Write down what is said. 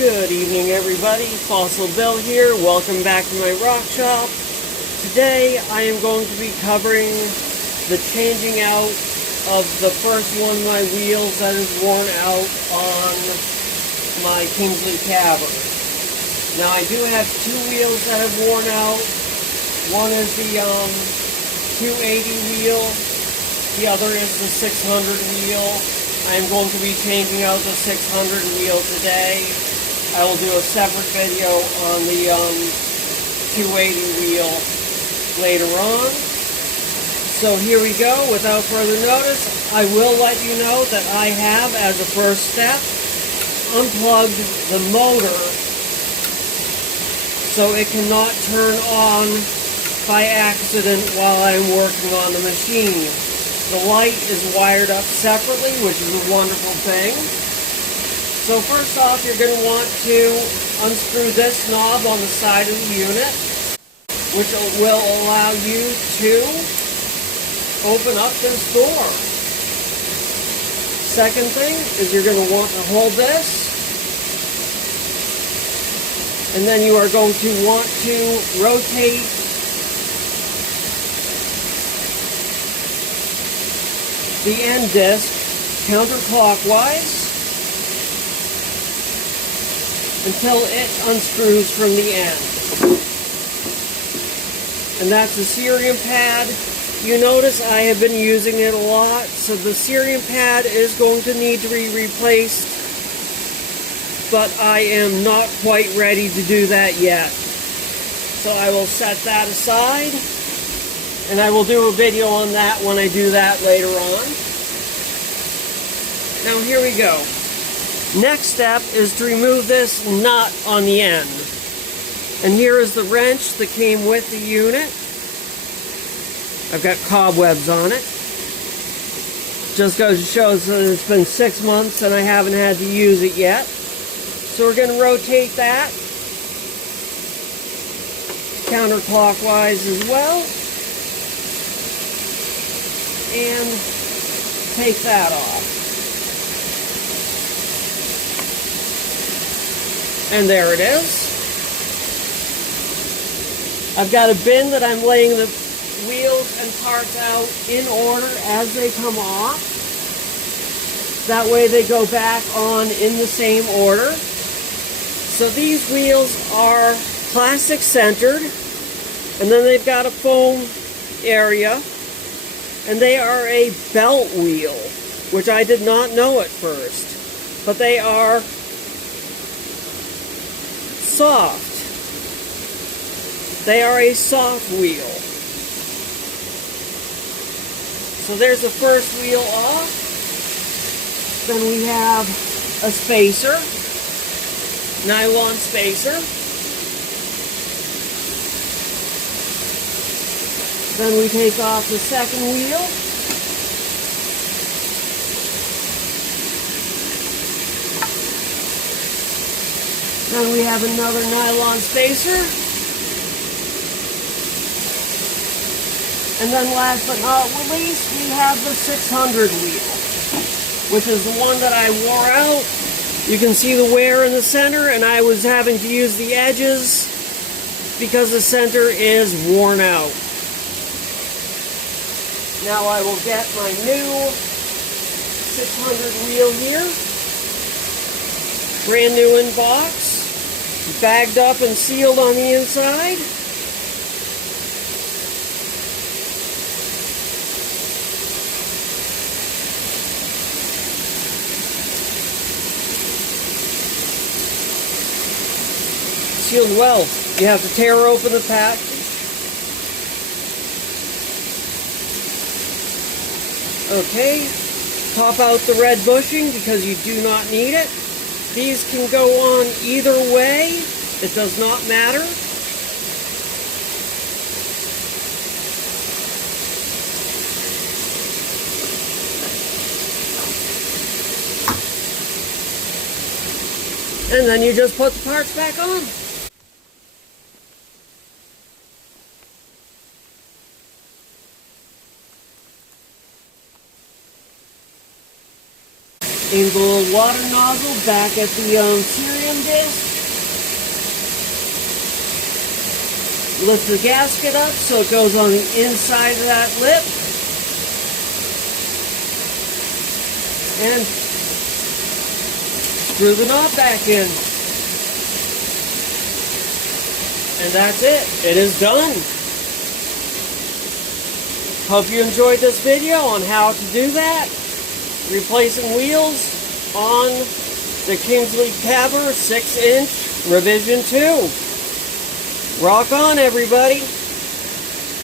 Good evening, everybody. Fossil Bill here. Welcome back to my rock shop. Today I am going to be covering the changing out of the first one of my wheels that is worn out on my Kingsley Cabber. Now I do have two wheels that have worn out. One is the 280 wheel. The other is the 600 wheel. I am going to be changing out the 600 wheel today. I will do a separate video on the 280 wheel later on. So here we go. Without further notice, I will let you know that I have, as a first step, unplugged the motor so it cannot turn on by accident while I'm working on the machine. The light is wired up separately, which is a wonderful thing. So first off, you're going to want to unscrew this knob on the side of the unit, which will allow you to open up this door. Second thing is you're going to want to hold this, and then you are going to want to rotate the end disc counterclockwise until it unscrews from the end. And that's the cerium pad. You notice I have been using it a lot, so the cerium pad is going to need to be replaced, but I am not quite ready to do that yet. So I will set that aside, and I will do a video on that when I do that later on. Now here we go. Next step is to remove this nut on the end. And here is the wrench that came with the unit. I've got cobwebs on it. Just goes to show that it's been 6 months and I haven't had to use it yet. So we're going to rotate that counterclockwise as well. And take that off. And there it is. I've got a bin that I'm laying the wheels and parts out in order as they come off. That way they go back on in the same order. So these wheels are plastic centered, and then they've got a foam area, and they are a belt wheel, which I did not know at first, but they are soft. They are a soft wheel. So there's the first wheel off. Then we have a spacer, nylon spacer. Then we take off the second wheel. Then we have another nylon spacer. And then last but not least, we have the 600 wheel, which is the one that I wore out. You can see the wear in the center, and I was having to use the edges because the center is worn out. Now I will get my new 600 wheel here. Brand new in box, bagged up and sealed on the inside. Sealed well. You have to tear open the pack. Okay, pop out the red bushing because you do not need it. These can go on either way. It does not matter. And then you just put the parts back on. Aim the little water nozzle back at the cerium disc. Lift the gasket up so it goes on the inside of that lip. And screw the knob back in. And that's it. It is done. Hope you enjoyed this video on how to do that. Replacing wheels on the Kingsley Cabber 6-inch Revision 2. Rock on, everybody.